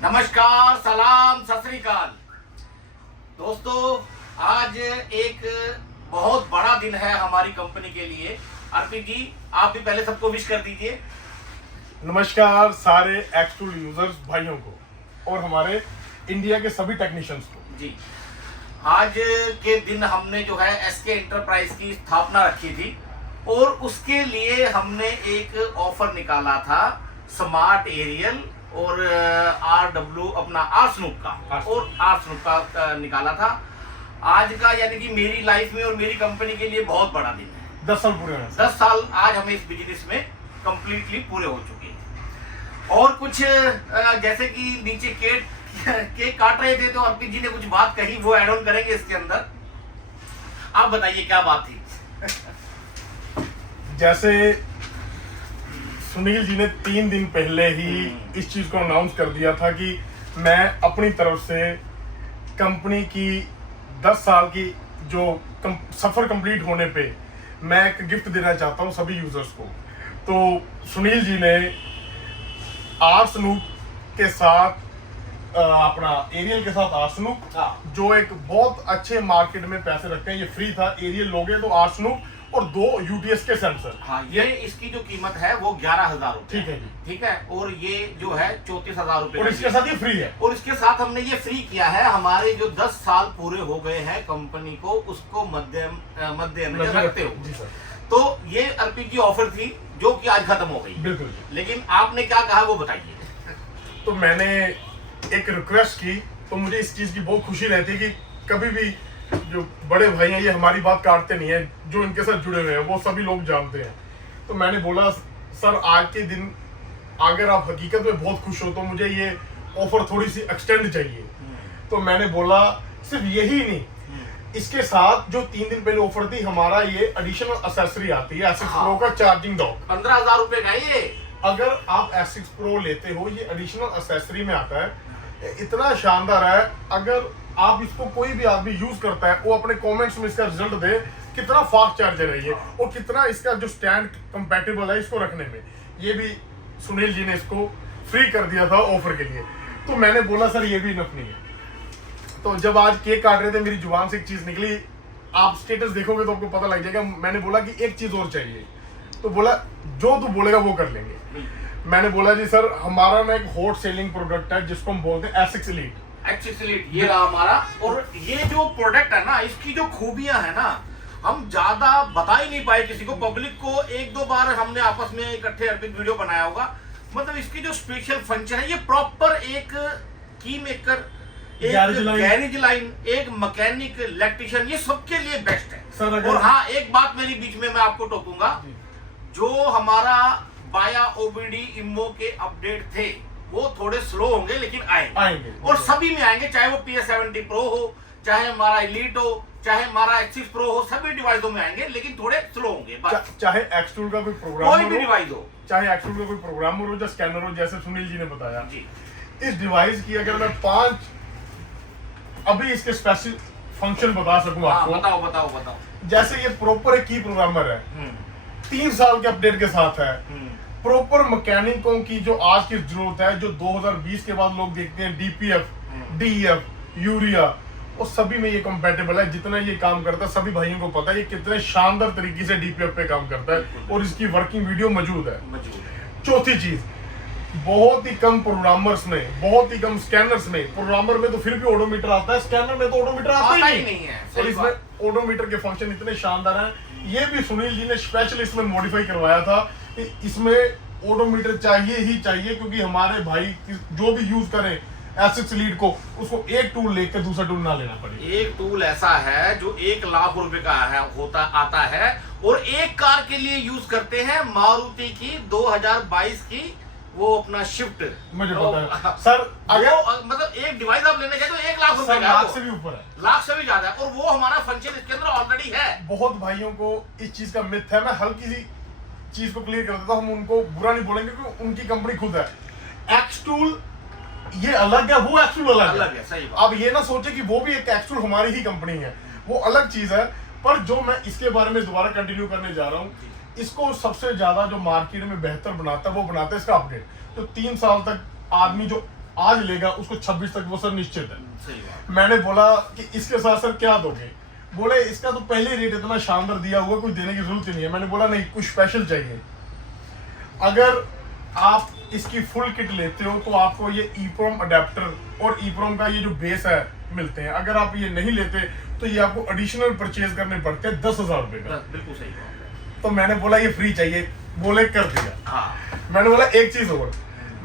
नमस्कार, सलाम, सत श्री अकाल। दोस्तों, आज एक बहुत बड़ा दिन है हमारी कंपनी के लिए। अर्पित जी, आप भी पहले सबको विश कर दीजिए। नमस्कार सारे एक्सटूल यूजर्स भाइयों को और हमारे इंडिया के सभी टेक्नीशियंस को। जी, आज के दिन हमने जो है एसके एंटरप्राइज की स्थापना रखी थी और उसके लिए हमने एक ऑफर निकाला था स्मार्ट एरियल और RW अपना आर्सनूक का निकाला था। आज का यानी कि मेरी लाइफ में और मेरी कंपनी के लिए बहुत बड़ा दिन है। 10 साल पूरे हैं। 10 साल आज हमें इस बिजनेस में कंप्लीटली पूरे हो चुके हैं। और कुछ जैसे कि नीचे केक काट रहे थे तो अर्पित जी ने कुछ बात कही, वो ऐड ऑन करेंगे इसके अंदर। आप बताइए क्या बात थी। जैसे सुनील जी ने 3 दिन पहले ही इस चीज को अनाउंस कर दिया था कि मैं अपनी तरफ से कंपनी की 10 साल की जो सफर कंप्लीट होने पे मैं एक गिफ्ट देना चाहता हूं सभी यूजर्स को। तो सुनील जी ने आर्सनूक के साथ अपना एरियल के साथ आर्सनूक जो एक बहुत अच्छे मार्केट में पैसे रखते हैं, ये फ्री था। एरियल लोगे तो आर्सनूक और 2 UTS के सेंसर। हाँ, ये इसकी जो कीमत है वो 11,000 रुपए। ठीक है जी। ठीक है, और ये जो है 34,000 रुपए और इसके साथ ये फ्री है। और इसके साथ हमने ये फ्री किया है। हमारे जो 10 साल पूरे हो गए हैं कंपनी को, उसको मद्देनजर रखते हो। जी सर। तो ये अर्पित जी ऑफर थी जो कि आज खत्म हो गई। बिल्कुल। लेकिन आपने क्या कहा वो बताइए। तो मैंने एक रिक्वेस्ट की, तो मुझे इस चीज की बहुत खुशी रहती है कि कभी भी जो बड़े भाई हैं ये हमारी बात काटते नहीं है, जो इनके साथ जुड़े हुए हैं वो सभी लोग जानते हैं। तो मैंने बोला सर आज के दिन अगर आप हकीकत में बहुत खुश हो तो मुझे ये ऑफर थोड़ी सी एक्सटेंड चाहिए। तो मैंने बोला सिर्फ यही नहीं, इसके साथ जो 3 दिन पहले ऑफर थी हमारा ये एडिशनल एक्सेसरी आती है S6 Pro का चार्जिंग डॉक। 15,000 रुपए का ये। अगर आप S6 Pro लेते हो, ये एडिशनल एक्सेसरी में आता है, इतना शानदार है। अगर आप इसको कोई भी आदमी यूज करता है वो अपने कमेंट्स में इसका रिजल्ट दे कितना फास्ट चार्जर है ये और कितना इसका जो स्टैंड कंपैटिबल है इसको रखने में। ये भी सुनील जी ने इसको फ्री कर दिया था ऑफर के लिए। तो मैंने बोला सर ये भी इनफ नहीं है। तो जब आज केक काट रहे थे मेरी जुबान से एक चीज निकली, आप स्टेटस देखोगे तो आपको पता लग जाएगा। मैंने बोला कि एक चीज और चाहिए, तो बोला जो तू बोलेगा वो कर लेंगे। मैंने बोला जी सर हमारा ना एक हॉट सेलिंग प्रोडक्ट है जिसको हम बोलते हैं S6 Elite। S6 Elite ये रहा हमारा। और ये जो प्रोडक्ट है ना, इसकी जो खूबियां है ना, हम ज्यादा बता ही नहीं पाए किसी को। पब्लिक को 1-2 बार हमने आपस में इकट्ठे अर्पित वीडियो बनाया होगा। मतलब इसकी जो स्पेशल फंक्शन है, ये प्रॉपर एक की मेकर, एक गैरेज लाइन, एक मैकेनिक, इलेक्ट्रिशियन, ये सबके लिए बेस्ट है सर। और हाँ, एक बात मेरी बीच में मैं आपको टोकूंगा, जो हमारा बाया OBD इम्मो के अपडेट थे वो थोड़े स्लो होंगे लेकिन आएंगे। और सभी में आएंगे, चाहे वो PS70 Pro हो, चाहे हमारा Elite हो, चाहे हमारा S6 Pro हो, सभी डिवाइसों में आएंगे लेकिन थोड़े स्लो होंगे। चाहे एक्सटूल का कोई प्रोग्राम कोई भी डिवाइस हो, चाहे एक्सटूल का कोई प्रोग्राम हो या स्कैनर हो, जैसे सुनील जी ने बताया जी। इस डिवाइस की अगर मैं 5 अभी इसके स्पेशल फंक्शन बता सकूं आपको। बताओ। जैसे ये प्रॉपर एक की प्रोग्रामर है, 3 साल के अपडेट के साथ है। प्रॉपर मैकेनिकों की जो आज की जरूरत है, जो 2020 के बाद लोग देखते हैं DPF, DEF, यूरिया, और सभी में ये कंपैटिबल है। जितना ये काम करता है सभी भाइयों को पता है ये कितने शानदार तरीके से DPF पे काम करता है और इसकी वर्किंग वीडियो मौजूद है। चौथी चीज, बहुत ही कम प्रोग्रामर्स में, बहुत ही कम स्कैनर्स में, प्रोग्रामर में तो फिर भी ओडोमीटर आता है, स्कैनर में तो ओडोमीटर आता ही नहीं है। और इसमें ओडोमीटर के फंक्शन इतने शानदार हैं। ये भी सुनील जी ने स्पेशल इसमें मॉडिफाई करवाया था कि इसमें ओडोमीटर चाहिए ही चाहिए, क्योंकि हमारे भाई जो भी यूज करें S6 Elite को, उसको एक टूल लेकर दूसरा टूल ना लेना पड़े। एक टूल ऐसा है जो 1 लाख रुपए का आता है और एक कार के लिए यूज करते हैं। मारुति की 2022 की वो अपना शिफ्ट, मुझे पता है सर। अगर मतलब एक डिवाइस आप लेने गए तो 1 लाख रुपए का, लाख से भी ऊपर है, लाख से भी ज्यादा है। और वो हमारा फंक्शन इसके अंदर ऑलरेडी है। बहुत भाइयों को इस चीज का मिथ है। मैं हल्की सी चीज को क्लियर कर देता हूं, हम उनको बुरा नहीं बोलेंगे क्योंकि उनकी कंपनी खुद है। एक्सटूल ये अलग है, वो एक्सटूल अलग है। सही बात। अब ये ना सोचे कि वो भी एक एक्सटूल हमारी ही कंपनी है, वो अलग चीज है। पर जो मैं इसके बारे में दोबारा कंटिन्यू करने जा रहा हूँ, इसको सबसे ज्यादा जो मार्केट में बेहतर बनाता है वो बनाता है इसका अपडेट। तो 3 साल तक आदमी जो आज लेगा उसको 26 तक वो सर निश्चित है। सही बात। मैंने बोला कि इसके साथ सर क्या दोगे? बोले इसका तो पहले रेट इतना शानदार दिया हुआ, कुछ देने की जरूरत ही नहीं है। मैंने बोला नहीं, कुछ स्पेशल चाहिए। अगर आप इसकी फुल किट लेते हो तो आपको ये EEPROM अडेप्टर और EEPROM का ये जो बेस है मिलते हैं। अगर आप ये नहीं लेते तो ये आपको एडिशनल परचेज करने पड़ते हैं 10,000 रुपए का। बिल्कुल सही बात है। तो मैंने बोला ये फ्री चाहिए, बोले कर दिया। हाँ। मैंने बोला एक चीज और,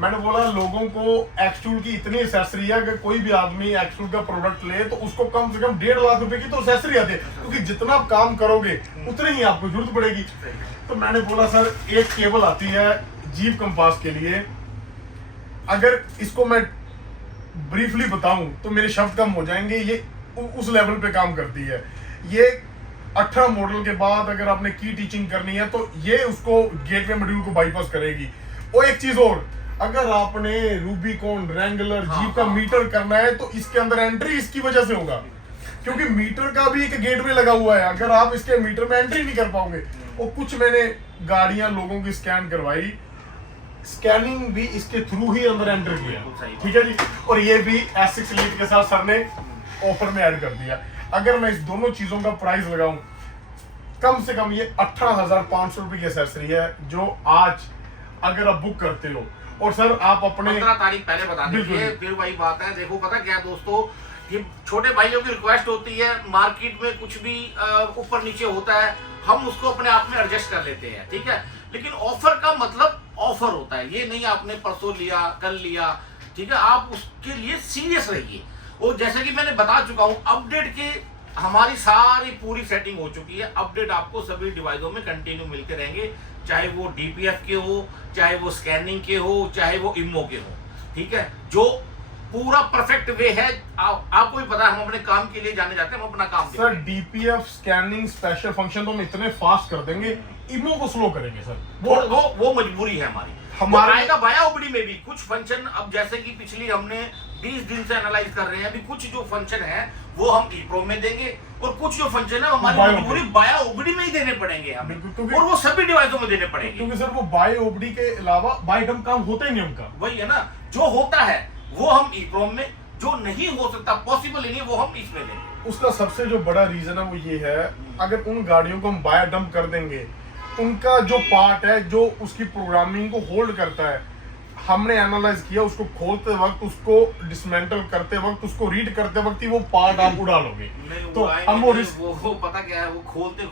मैंने बोला लोगों को एक्सटूल की इतनी एक्सेसरी है कि कोई भी आदमी एक्सटूल का प्रोडक्ट ले तो उसको कम से कम 1.5 लाख रुपए की तो एक्सेसरी आती है, क्योंकि जितना आप काम करोगे उतनी ही आपको जरूरत पड़ेगी। तो मैंने बोला सर एक केबल आती है जीप कंपास के लिए, अगर इसको मैं ब्रीफली बताऊं तो मेरे शब्द कम हो जाएंगे, ये उस लेवल पे काम करती है। ये 18 मॉडल के बाद अगर आपने की टीचिंग करनी है तो ये उसको गेटवे मॉड्यूल को बाईपास करेगी। और एक चीज और, अगर आपने रूबीकॉन, रैंगलर, जीप का मीटर करना है तो इसके अंदर एंट्री इसकी वजह से होगा, क्योंकि मीटर का भी एक गेटवे लगा हुआ है। अगर आप इसके मीटर में एंट्री नहीं कर पाओगे। और कुछ मैंने गाड़ियां लोगों की स्कैन करवाई, स्कैनिंग भी इसके थ्रू ही अंदर एंटर किया, ठीक है जी। और ये भी S6 Elite के साथ सर ने ऑफर में ऐड कर दिया। अगर मैं इस दोनों चीजों का प्राइस लगाऊं, कम से कम ये 18,500 रुपए की एक्सेसरी है, जो आज अगर आप बुक करते हो और सर आप अपने 15 तारीख पहले बता दीजिए। फिर वही बात है, देखो पता क्या दोस्तों, ये छोटे भाइयों की रिक्वेस्ट होती है, मार्केट में कुछ भी ऊपर नीचे होता है हम उसको अपने आप में एडजस्ट कर लेते हैं, ठीक है। लेकिन ऑफर का मतलब ऑफर होता है, ये नहीं आपने परसों लिया कल लिया, ठीक है। आप उसके लिए सीरियस रहिए। और जैसे कि मैंने बता चुका हूं, अपडेट के हमारी सारी पूरी सेटिंग हो चुकी है। अपडेट आपको सभी डिवाइसों में कंटिन्यू मिलते रहेंगे, चाहे वो DPF के हो, चाहे वो स्कैनिंग के हो, चाहे वो इमो के हो, ठीक है। जो पूरा परफेक्ट वे है, आपको भी पता है, हम अपने काम के लिए जाने जाते हैं, हम अपना काम sir DPF scanning special function तो हम इतने फास्ट कर देंगे, इमो को स्लो करेंगे सर। वो मजबूरी है हमारी। हमारे आएगा बाया ओपीडी में भी कुछ फंक्शन, अब जैसे कि पिछली हमने 20 दिन से एनालाइज कर रहे हैं, अभी कुछ जो फंक्शन है वो हम EEPROM में देंगे, और कुछ जो फंक्शन है हमारी मजबूरी बाया ओपीडी में ही देने पड़ेंगे हमें, और वो सभी डिवाइसों में देने पड़ेंगे, क्योंकि सर वो बाय ओपीडी के अलावा बाय डम काम होता ही नहीं उनका। वही है ना, जो होता है वो हम EEPROM में, जो नहीं हो सकता, पॉसिबल ही नहीं, वो हम इसमें देंगे। उसका सबसे जो बड़ा रीजन है वो ये है, अगर उन गाड़ियों को हम बाय डंप कर देंगे, उनका जो पार्ट है जो उसकी प्रोग्रामिंग को होल्ड करता है, हमने एनालाइज किया, उसको खोलते वक्त, उसको डिसमेंटल करते वक्त, उसको रीड करते वक्त ही वो पार्ट आप उड़ा लोगे। तो हम वो पता क्या है, वो खोलते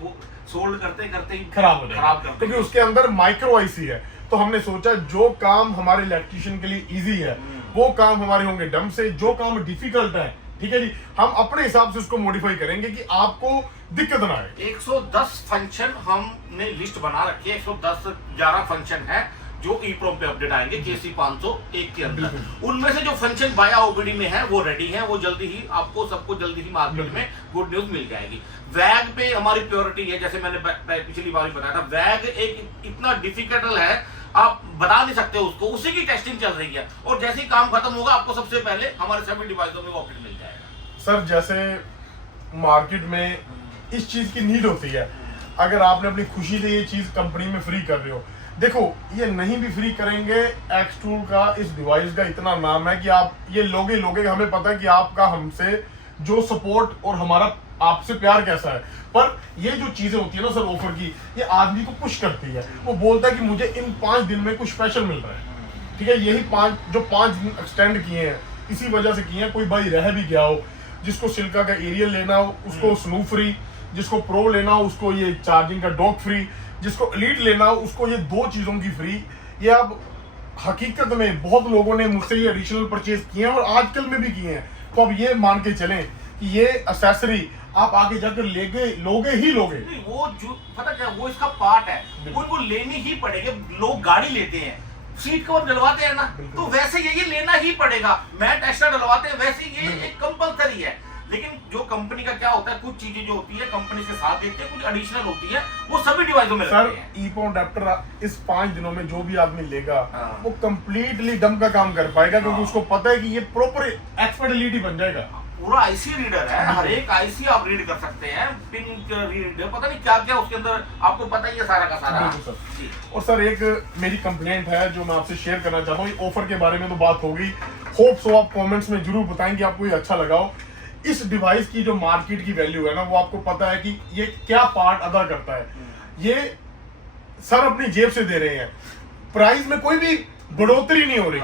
सोल्ड करते करते ही खराब हो जाएगा, क्योंकि उसके अंदर माइक्रो IC है। तो हमने सोचा जो काम हमारे इलेक्ट्रिशियन के लिए इजी है वो काम हमारे होंगे डम से, जो काम डिफिकल्ट है, ठीक है जी, हम अपने हिसाब से उसको मॉडिफाई करेंगे कि आपको दिक्कत ना आए। 110 फंक्शन हमने लिस्ट बना रखी है, 111 फंक्शन है जो EEPROM पे अपडेट आएंगे KC 501 के अंदर। उनमें से जो फंक्शन बाया ओपीडी में है वो रेडी है, वो जल्दी ही आपको सबको जल्दी ही मार्केट में गुड न्यूज मिल जाएगी। वैग पे हमारी प्योरिटी है, जैसे मैंने पिछली बार भी बताया था, वैग एक इतना डिफिकल्ट है, आप बता नहीं सकते उसको, उसी की टेस्टिंग चल रही है, और जैसे ही काम खत्म होगा आपको सबसे पहले हमारे सभी डिवाइसों में वो अपडेट मिल जाएगा। सर जैसे मार्केट में इस चीज की नीड होती है, अगर आपने अपनी खुशी से ये चीज कंपनी में फ्री कर रहे हो, देखो ये नहीं भी फ्री करेंगे, एक्सटूल का इस डिवाइस का इतना नाम है कि आप ये लोगे, हमें पता है कि आपका हमसे जो सपोर्ट और हमारा आपसे प्यार कैसा है। पर ये जो चीजें होती है ना सर ऑफर की, ये आदमी को पुश करती है, वो बोलता है कि मुझे इन 5 दिन में कुछ स्पेशल मिल रहा है, ठीक है। यही 5 दिन एक्सटेंड किए हैं, इसी वजह से किए हैं। कोई भाई रह भी गया हो, जिसको सिल्का का एरियल लेना हो उसको स्नू फ्री, जिसको प्रो लेना हो उसको ये चार्जिंग का डॉक फ्री, जिसको एलीट लेना हो उसको ये 2 चीजों की फ्री। ये अब हकीकत में बहुत लोगों ने मुझसे ये एडिशनल परचेज किए हैं और आजकल में भी किए हैं। तो अब ये मान के चलें कि ये एक्सेसरी आप आगे जाकर लोगे ही लोगे। वो जो पता क्या, वो इसका पार्ट है, उनको लेनी ही पड़ेगी। लोग गाड़ी लेते हैं, सीट कवर डलवाते हैं ना, तो वैसे ये लेना ही पड़ेगा। मैट एक्स्ट्रा डलवाते हैं, वैसे ये एक कंपलसरी है। लेकिन जो कंपनी का क्या होता है, कुछ चीजें जो होती है कंपनी से साथ देते हैं, कुछ एडिशनल होती है, वो सभी डिवाइसों में सर लगते हैं। EEPROM अडेप्टर इस 5 दिनों में जो भी आदमी लेगा वो कंप्लीटली डम का काम कर पाएगा, क्योंकि उसको पता है कि ये प्रॉपर एक्सपर्ट एलईडी बन जाएगा। पूरा IC रीडर है, हर एक IC आप रीड कर सकते हैं, पिन रीड, पता नहीं क्या क्या उसके अंदर, आपको पता ही है सारा का सारा। और सर एक मेरी कंप्लेंट है जो मैं आपसे शेयर करना चाहता हूँ। ऑफर के बारे में तो बात होगी, होप सो आप कमेंट्स में जरूर बताएं कि आपको ये अच्छा लगा हो। इस डिवाइस की जो मार्केट की वैल्यू है ना, वो आपको पता है कि ये क्या पार्ट अदा करता है। ये सर अपनी जेब से दे रहे हैं, प्राइस में कोई भी बढ़ोतरी नहीं हो रही,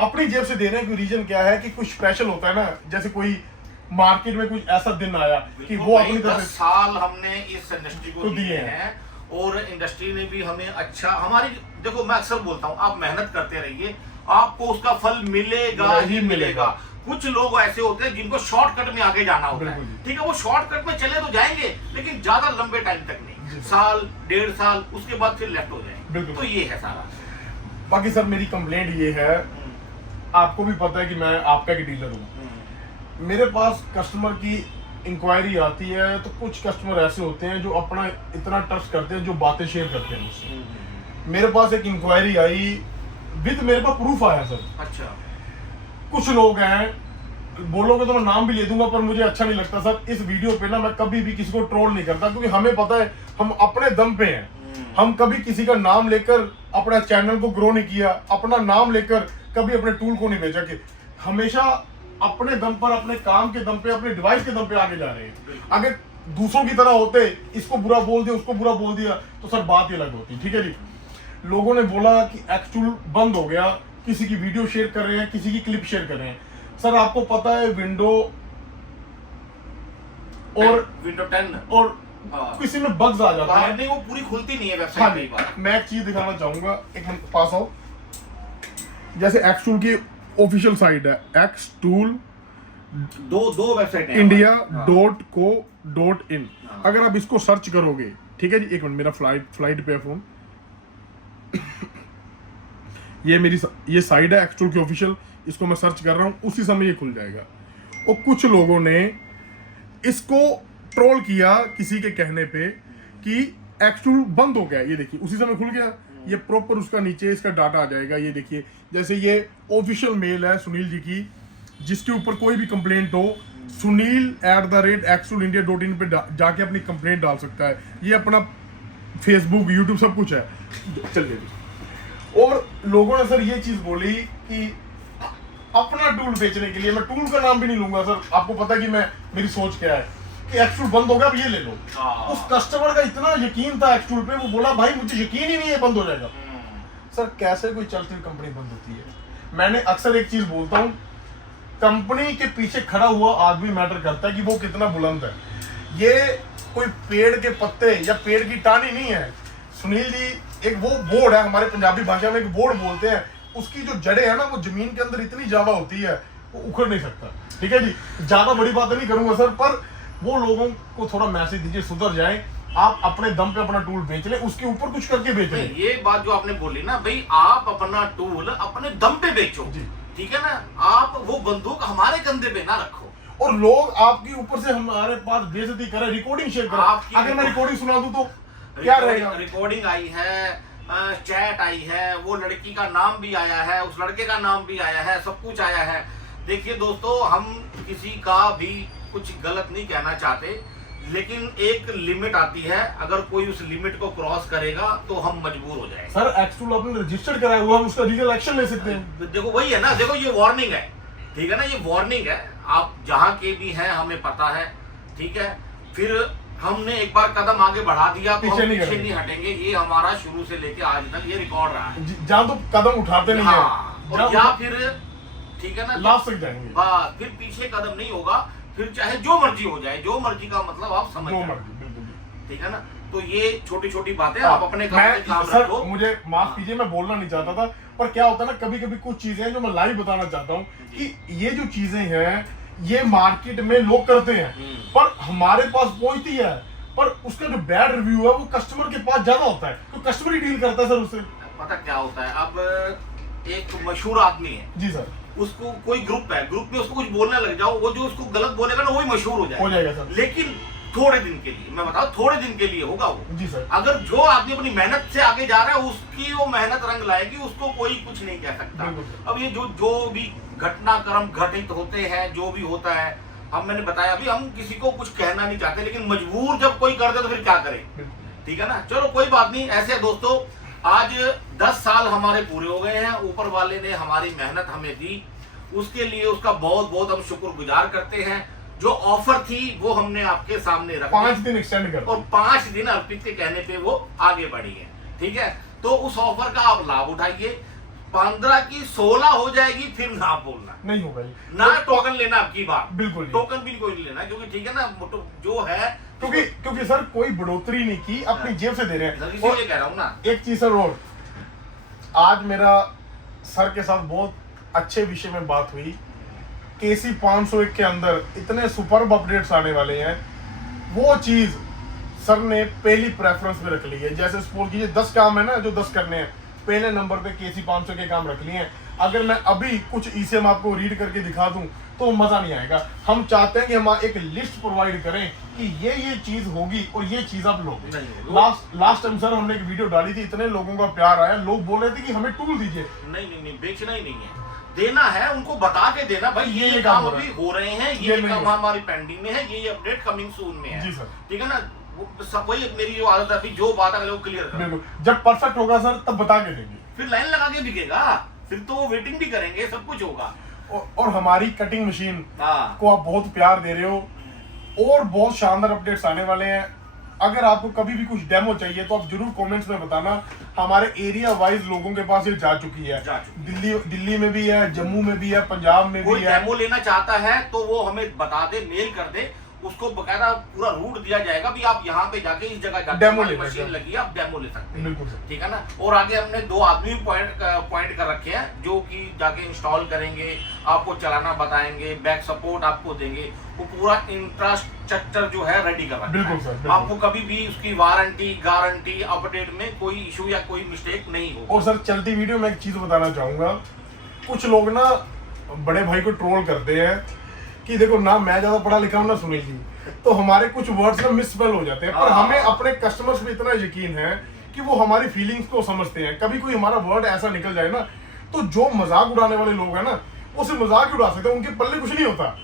अपनी जेब से दे रहे हैं। कोई रीजन क्या है कि कुछ स्पेशल होता है ना, जैसे कोई मार्केट में कुछ ऐसा दिन आया कि वो अपनी तरफ 10 साल हमने इस इंडस्ट्री को दिए हैं और इंडस्ट्री ने भी हमें अच्छा, हमारी देखो मैं अक्सर बोलता हूँ, आप मेहनत करते रहिए, आपको उसका फल मिलेगा ही मिलेगा। कुछ लोग ऐसे होते हैं जिनको शॉर्टकट में आगे जाना होता है, ठीक है, वो शॉर्टकट में चले तो जाएंगे लेकिन ज्यादा लंबे टाइम तक नहीं, साल 1.5 साल, उसके बाद फिर लेफ्ट हो जाएंगे। तो ये है सारा। बाकी सर मेरी कंप्लेंट ये है, आपको भी पता है कि मैं आपका एक डीलर हूँ, मेरे पास कस्टमर की इंक्वायरी आती है तो कुछ कस्टमर ऐसे होते हैं जो अपना इतना ट्रस्ट करते हैं, जो बातें शेयर करते हैं मुझसे। मेरे पास एक इंक्वायरी आई विद मेरे पास प्रूफ आया सर। अच्छा, कुछ लोग हैं, बोलोगे तो मैं नाम भी ले दूंगा, पर मुझे अच्छा नहीं लगता सर। इस वीडियो पे ना मैं कभी भी किसी को ट्रोल नहीं करता, क्योंकि हमें पता है हम अपने दम पे हैं। हम कभी किसी का नाम लेकर अपना चैनल को ग्रो नहीं किया, अपना नाम लेकर कभी अपने टूल को नहीं बेचा, कि हमेशा अपने दम पर, अपने काम के दम पे, अपने डिवाइस के दम पे आगे जा रहे हैं। अगर दूसरों की तरह होते, इसको बुरा बोल दिया, उसको बुरा बोल दिया, तो सर बात ही अलग होती। ठीक है जी, लोगों ने बोला कि एक्चुअल बंद हो गया, किसी की वीडियो शेयर कर रहे हैं, किसी की क्लिप शेयर कर रहे हैं। सर आपको पता है विंडो और विंडो 10 और किसी में बग्स आ जाते हैं, नहीं वो पूरी खुलती नहीं है वेबसाइट कई बार। मैं एक चीज दिखाना चाहूंगा, एक मिनट पास आओ। जैसे एक्सटूल की ऑफिशियल साइट है एक्सटूल दो वेबसाइट है india.co.in। अगर आप इसको सर्च करोगे, ठीक है जी, एक मिनट, मेरा फ्लाइट पे है फोन। ये साइट है एक्सटूल की ऑफिशियल, इसको मैं सर्च कर रहा हूं, उसी समय ये खुल जाएगा। और कुछ लोगों ने इसको ट्रोल किया किसी के कहने पे कि एक्सटूल बंद हो गया। ये देखिए उसी समय खुल गया, ये प्रॉपर उसका नीचे इसका डाटा आ जाएगा। ये देखिए, जैसे ये ऑफिशियल मेल है सुनील जी की, जिसके ऊपर कोई भी कंप्लेंट हो, sunil@axtoolIndia.in पे जाके अपनी कंप्लेंट डाल सकता है। ये अपना फेसबुक, यूट्यूब सब कुछ है। चलिए, और लोगों ने सर ये चीज बोली कि अपना टूल बेचने के लिए, मैं टूल का नाम भी नहीं लूंगा सर, आपको पता कि मेरी सोच क्या है कि एक्सटूल बंद हो गया, अब ये ले लो। उस कस्टमर का इतना यकीन था एक्सटूल पे, वो बोला भाई मुझे यकीन ही नहीं है बंद हो जाएगा। सर कैसे कोई चलती हुई कंपनी बंद होती है? मैंने अक्सर एक चीज बोलता हूँ, कंपनी के पीछे खड़ा हुआ आदमी मैटर करता है कि वो कितना बुलंद है। ये कोई पेड़ के पत्ते या पेड़ की टानी नहीं है। सुनील जी एक वो बोर्ड है, हमारे पंजाबी भाषा में एक बोर्ड बोलते हैं, उसकी जो जड़ें है ना, वो जमीन के अंदर इतनी ज्यादा होती है, वो उखड़ नहीं सकता। ठीक है जी, ज्यादा बड़ी बातें नहीं करूंगा सर, पर वो लोगों को थोड़ा मैसेज दीजिए, सुधर जाएं, आप अपने दम पे अपना टूल बेच लें, उसके ऊपर कुछ करके बेच लें। ये बात जो आपने बोली ना भाई, आप अपना टूल अपने दम पे बेचो, ठीक है ना, आप वो बंदूक हमारे कंधे पे ना रखो। और लोग आपके ऊपर से हमारे पास बेइज्जती करें, रिकॉर्डिंग शेयर करें। अगर मैं रिकॉर्डिंग सुना दूं तो क्या रहेगा? रिकॉर्डिंग आई है, चैट आई है, वो लड़की का नाम भी आया है, उस लड़के का नाम भी आया है, सब कुछ आया है। देखिए दोस्तों, हम किसी का भी कुछ गलत नहीं कहना चाहते, लेकिन एक लिमिट आती है, अगर कोई उस लिमिट को क्रॉस करेगा तो हम मजबूर हो जाएंगे। सर एक्सटूल आपने रजिस्टर्ड कराया हुआ, हम उसका लीगल एक्शन ले सकते हैं। देखो वही है ना, देखो ये वार्निंग है, ठीक है ना, ये वार्निंग है, आप जहां के भी हैं हमें पता है, ठीक है। फिर हमने एक बार कदम आगे बढ़ा दिया तो हम पीछे नहीं हटेंगे। ये हमारा शुरू से लेके आज तक ये रिकॉर्ड रहा है, जहाँ तो कदम उठाते नहीं है, और या फिर ठीक है ना, लास्ट तक जाएंगे, बस फिर पीछे कदम नहीं होगा, फिर चाहे जो मर्जी हो जाए, जो मर्जी का मतलब आप समझ जाओ, ठीक है ना। तो ये छोटी छोटी बातें आप अपने काम रखो। मुझे माफ कीजिए, मैं बोलना नहीं चाहता था, पर क्या होता है ना, कभी कभी कुछ चीजें जो मैं लाइव बताना चाहता हूँ कि ये जो चीजें हैं ये मार्केट में लोग करते हैं, पर हमारे पास पहुंचती है, पर उसका जो बैड रिव्यू है वो कस्टमर के पास ज्यादा होता है, तो कस्टमर ही डील करता है सर उससे। पता क्या होता है, अब एक मशहूर आदमी है जी सर, उसको कोई ग्रुप है, ग्रुप में उसको कुछ बोलने लग जाओ, वो जो उसको गलत बोलेगा ना वही मशहूर हो जाएगा सर। लेकिन थोड़े दिन के लिए, मैं बताऊं थोड़े दिन के लिए होगा वो। जी सर। अगर जो आदमी अपनी मेहनत से आगे जा रहा है, उसकी वो मेहनत रंग लाएगी, उसको कोई कुछ नहीं कह सकता। अब ये जो भी घटनाक्रम घटित होते हैं, जो भी होता है, मैंने बताया अभी, हम किसी को कुछ कहना नहीं चाहते, लेकिन मजबूर जब कोई कर दे तो फिर क्या करें, ठीक है ना। चलो कोई बात नहीं। ऐसे दोस्तों, आज 10 साल हमारे पूरे हो गए हैं, ऊपर वाले ने हमारी मेहनत हमें दी, उसके लिए उसका बहुत बहुत हम शुक्रगुजार करते हैं। जो ऑफर थी वो हमने आपके सामने रखी 5 दिन एक्सटेंड कर और 5 दिन अर्पित के कहने पे वो आगे बढ़ी है। ठीक है, तो उस ऑफर का आप लाभ उठाइए। 15 की 16 हो जाएगी फिर ना बोलना, नहीं होगा जी। ना टोकन लेना आपकी बात, बिल्कुल टोकन भी कोई नहीं लेना, क्योंकि ठीक है ना जो है, क्योंकि सर कोई बढ़ोतरी नहीं की, अपनी जेब से दे रहे हैं। इसीलिए कह रहा हूँ ना। एक चीज सर और, आज मेरा सर के साथ बहुत अच्छे विषय में बात हुई। KC 501 के अंदर इतने सुपर्ब अपडेट्स आने वाले हैं, वो चीज सर ने पहली प्रेफरेंस में रख ली है। जैसे सपोज कीजिए 10 काम है ना जो 10 करने हैं, पहले नंबर पे KC 500 के काम रख लिए हैं। अगर मैं अभी कुछ ECM आपको रीड करके दिखा दूं तो मजा नहीं आएगा। हम चाहते हैं कि हम एक लिस्ट प्रोवाइड करें कि ये चीज होगी और ये चीज आप लोगे। लास्ट टाइम सर हमने एक वीडियो डाली थी, इतने लोगों का प्यार आया, लोग बोल रहे थे कि हमें टूल दीजिए। नहीं, बेचना ही नहीं है, देना है उनको, बता के देना भाई ये काम अभी हो रहे हैं, ये काम हमारी पेंडिंग में है, ये अपडेट कमिंग सून में है। जी सर, ठीक है ना। वो सब वही मेरी जो आदत है, अभी जो बात है वो क्लियर कर। बिल्कुल, जब परफेक्ट होगा सर तब बता के देंगे, फिर लाइन लगा के बिकेगा, फिर तो वो वेटिंग भी करेंगे, सब कुछ होगा। और हमारी कटिंग मशीन को आप बहुत प्यार दे रहे हो और बहुत शानदार अपडेट्स आने वाले हैं। अगर आपको कभी भी कुछ डेमो चाहिए तो आप जरूर कमेंट्स में बताना। हमारे एरिया वाइज लोगों के पास ये जा चुकी है, दिल्ली में भी है, जम्मू में भी है, पंजाब में भी है। डेमो लेना चाहता है तो वो हमें बता दे, मेल कर दे, उसको बकायदा पूरा रूट दिया जाएगा भी आप यहाँ पे जाके इस जगह जाके डेमो मशीन लगी है, आप डेमो ले सकते हैं। बिल्कुल, ठीक है ना। और आगे हमने 2 आदमी पॉइंट कर रखे हैं जो कि जाके इंस्टॉल करेंगे, आपको चलाना बताएंगे, बैक सपोर्ट आपको देंगे, वो पूरा इंफ्रास्ट्रक्चर जो है रेडी कर रखा है। आपको कभी भी उसकी वारंटी गारंटी अपडेट में कोई इशू या कोई मिस्टेक नहीं होगा। और सर चलती वीडियो में एक चीज बताना चाहूंगा, कुछ लोग ना बड़े भाई को ट्रोल करते हैं कि देखो ना मैं ज्यादा पढ़ा लिखा हूं ना सुनील जी, तो हमारे कुछ वर्ड्स ना मिसस्पेल हो जाते हैं। पर हमें अपने कस्टमर्स पे इतना यकीन है कि वो हमारी फीलिंग्स को समझते हैं। कभी कोई हमारा वर्ड ऐसा निकल जाए ना, तो जो मजाक उड़ाने वाले लोग हैं ना, उसे मजाक ही उड़ा सकते हैं, उनके पल्ले कुछ नहीं होता।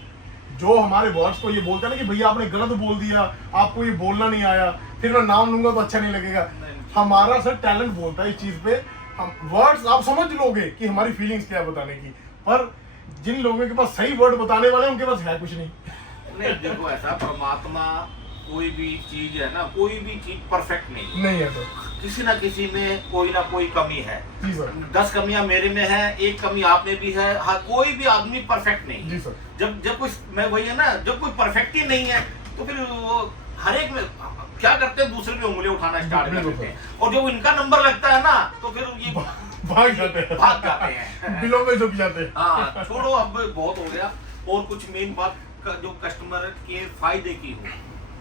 जो हमारे वर्ड्स को ये बोलते हैं ना कि भैया आपने गलत बोल दिया, आपको ये बोलना नहीं आया, फिर मैं नाम लूंगा तो अच्छा नहीं लगेगा। हमारा सर टैलेंट बोलता है इस चीज पे। हम वर्ड्स आप समझ लोगे कि हमारी फीलिंग्स क्या बताने की, पर जिन लोगों के पास सही वर्ड बताने वाले उनके पास है कुछ नहीं। देखो ऐसा परमात्मा कोई भी चीज है ना, कोई भी चीज परफेक्ट नहीं है तो किसी ना किसी में कोई ना कोई कमी है। जी सर। 10 कमियां मेरे में है, 1 कमी आप में भी है। हाँ, कोई भी आदमी परफेक्ट नहीं। जी सर। जब कोई, मैं वही है ना, जब कोई परफेक्ट ही नहीं है तो फिर वो हर एक में क्या करते हैं, दूसरे पे उंगली उठाना स्टार्ट कर देते हैं, और जब इनका नंबर लगता है ना तो फिर ये भाग जाते हैं बिलों में झुक जाते हैं। हाँ, छोड़ो अब बहुत हो गया। और कुछ मेन बात का जो कस्टमर के फायदे की हो,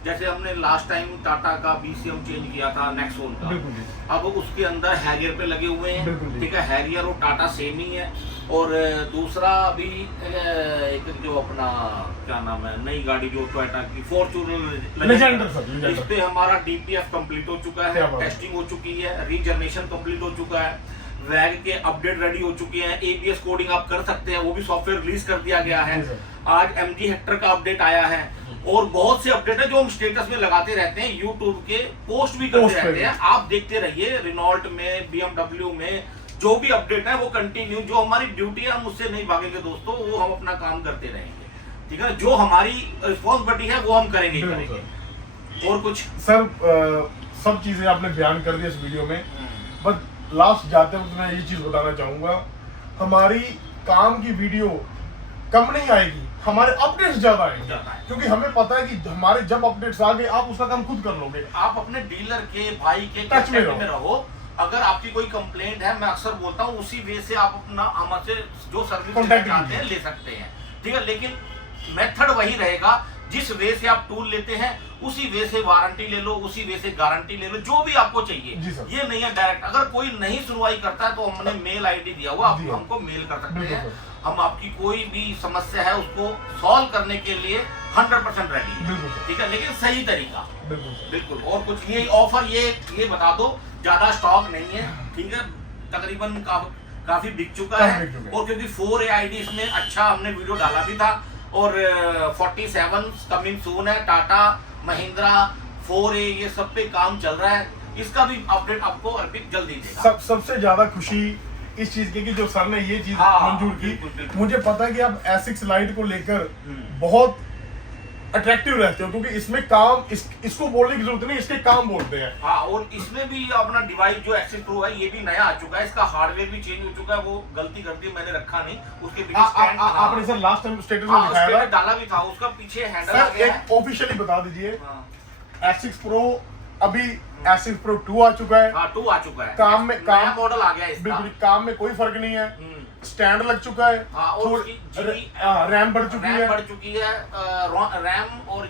जैसे हमने लास्ट टाइम टाटा का BCM चेंज किया था नेक्सॉन का, अब उसके अंदर हैरियर पे लगे हुए हैं। ठीक है, हैरियर और टाटा सेम ही है। और दूसरा भी एक जो अपना क्या नाम है, नई गाड़ी जो टोयोटा की फॉर्च्यूनर, इस पे हमारा DPF कंप्लीट हो चुका है, टेस्टिंग हो चुकी है, रीजनरेशन कंप्लीट हो चुका है, वैग के अपडेट रेडी हो चुके हैं, ABS कोडिंग आप कर सकते हैं, वो भी सॉफ्टवेयर रिलीज कर दिया गया है। आज MG हेक्टर का अपडेट आया है, और बहुत से अपडेट है जो हम स्टेटस में लगाते रहते हैं, यूट्यूब के पोस्ट भी करते रहते हैं। आप देखते रहिए, रिनॉल्ट में, BMW में जो भी अपडेट है वो कंटिन्यू, जो हमारी ड्यूटी है हम उससे नहीं भागेंगे दोस्तों, वो हम अपना काम करते रहेंगे। ठीक है, जो हमारी रिस्पॉन्सिबिलिटी है वो हम करेंगे ही करेंगे। और कुछ सर सब चीजें आपने बयान कर दी इस वीडियो में, बस लास्ट जाते वक्त मैं ये चीज बताना चाहूंगा, हमारी काम की वीडियो कम नहीं आएगी, हमारे अपडेट्स ज्यादा आएंगे, क्योंकि हमें पता है कि हमारे जब अपडेट्स आ गए आप उसका काम खुद कर लोगे। आप अपने डीलर के भाई के टच में रहो। अगर आपकी कोई कंप्लेंट है, मैं अक्सर बोलता हूँ, उसी वे से आप अपना हमसे जो सर्विस चाहते हैं ले सकते हैं। ठीक है, लेकिन मेथड वही रहेगा, जिस वे से आप टूल लेते हैं उसी वे से वारंटी ले लो, उसी वे से गारंटी ले लो, जो भी आपको चाहिए। ये नहीं है डायरेक्ट। अगर कोई नहीं सुनवाई करता है तो हमने मेल ID दिया हुआ, आप हमको मेल कर सकते हैं। हम आपकी कोई भी समस्या है उसको सॉल्व करने के लिए 100% रेडी है। ठीक है, लेकिन सही तरीका। बिल्कुल। और कुछ ये ऑफर ये बता दो, ज्यादा स्टॉक नहीं है। ठीक है, तकरीबन काफी बिक चुका है। और क्योंकि 4A ID इसमें अच्छा हमने वीडियो डाला भी था, और 47 कमिंग सून है, टाटा महिंद्रा 4A ये सब पे काम चल रहा है। इसका भी अपडेट आपको अर्पित जल्दी देगा। सबसे ज्यादा खुशी इस चीज की कि जो सर ने ये चीज हाँ, मंजूर की। बिल्कुल, बिल्कुल। मुझे पता है कि आप एसिक्स लाइट को लेकर बहुत अट्रैक्टिव रहते हो, क्योंकि इसमें काम इसको बोलने की जरूरत नहीं, इसके काम बोलते हैं। हाँ, और इसमें भी अपना डिवाइस जो एक्सेस प्रो है ये भी नया आ चुका है, इसका हार्डवेयर भी चेंज हो चुका है। वो गलती कर दी मैंने रखा नहीं, उसके पीछे स्टैंड आपने सर लास्ट टाइम स्टेटस में दिखाया स्टेटस था, डाला भी था, उसका पीछे हैंडल आ सर गया है। एक ऑफिशियली बता दीजिए। हाँ, एसिक्स प्रो अभी एसिक्स प्रो 2 आ चुका है, हाँ 2 आ चुका है, काम में नया मॉडल आ गया है इसका। बिल्कुल काम में कोई फर्क नहीं है, स्टैंड लग चुका है, हाँ, और थोड़ी उसकी रैम बढ़ चुकी है, बढ़ चुकी है, रैम और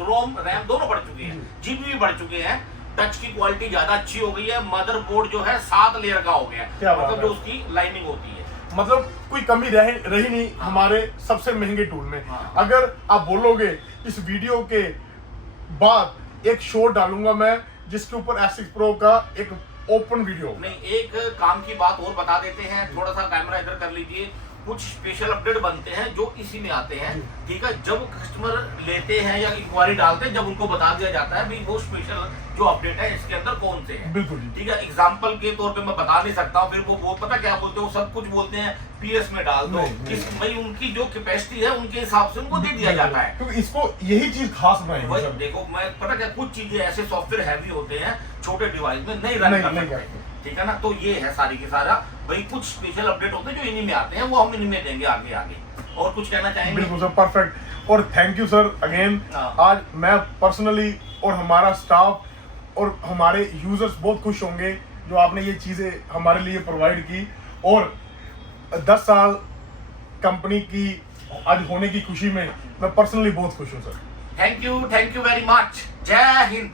रोम रैम दोनों बढ़ चुके हैं, जीबी भी बढ़ चुके हैं। टच की क्वालिटी ज्यादा अच्छी हो गई है। मदरबोर्ड जो है 7 लेयर का हो गया है, क्या बात मतलब है। जो उसकी लाइनिंग होती है। मतलब कोई कमी रही नहीं हमारे सबसे महंगे टूल में। हाँ। अगर आप बोलोगे इस वीडियो के बाद एक शॉट डालूंगा मैं जिसके ऊपर एसिक्स प्रो का एक ओपन वीडियो। नहीं, एक काम की बात और बता देते हैं, थोड़ा सा कैमरा इधर कर लीजिए। कुछ स्पेशल अपडेट बनते हैं जो इसी में आते हैं, ठीक है। जब कस्टमर लेते हैं या इंक्वायरी डालते हैं, जब उनको बता दिया जाता है भाई वो स्पेशल जो अपडेट है इसके अंदर कौन से हैं, बिल्कुल जी। ठीक है। एग्जांपल के तौर पे मैं बता नहीं सकता हूँ, फिर वो पता क्या बोलते हैं, वो सब कुछ बोलते हैं पीएस में डाल दो, नहीं। भाई उनकी जो कैपेसिटी है उनके हिसाब से उनको दे दिया जाता है। क्योंकि इसको यही चीज खास बनाई है वही सर। देखो, मैं पता क्या, कुछ चीजें ऐसे सॉफ्टवेयर हैवी होते हैं छोटे डिवाइस में नहीं रन कर नहीं सकते, ठीक है ना। तो ये है सारी की सारा, भाई कुछ स्पेशल अपडेट होते हैं जो इन्हीं में आते हैं, वो हम इन्हीं में देंगे आगे आगे। और कुछ कहना चाहेंगे? बिल्कुल सर, परफेक्ट। और थैंक यू सर अगेन। हाँ। आज मैं पर्सनली और हमारा स्टाफ और हमारे यूजर्स बहुत खुश होंगे जो आपने ये चीजें हमारे लिए प्रोवाइड की। और 10 साल कंपनी की आज होने की खुशी में मैं पर्सनली बहुत खुश हूँ sir. Thank you very much. जय हिंद।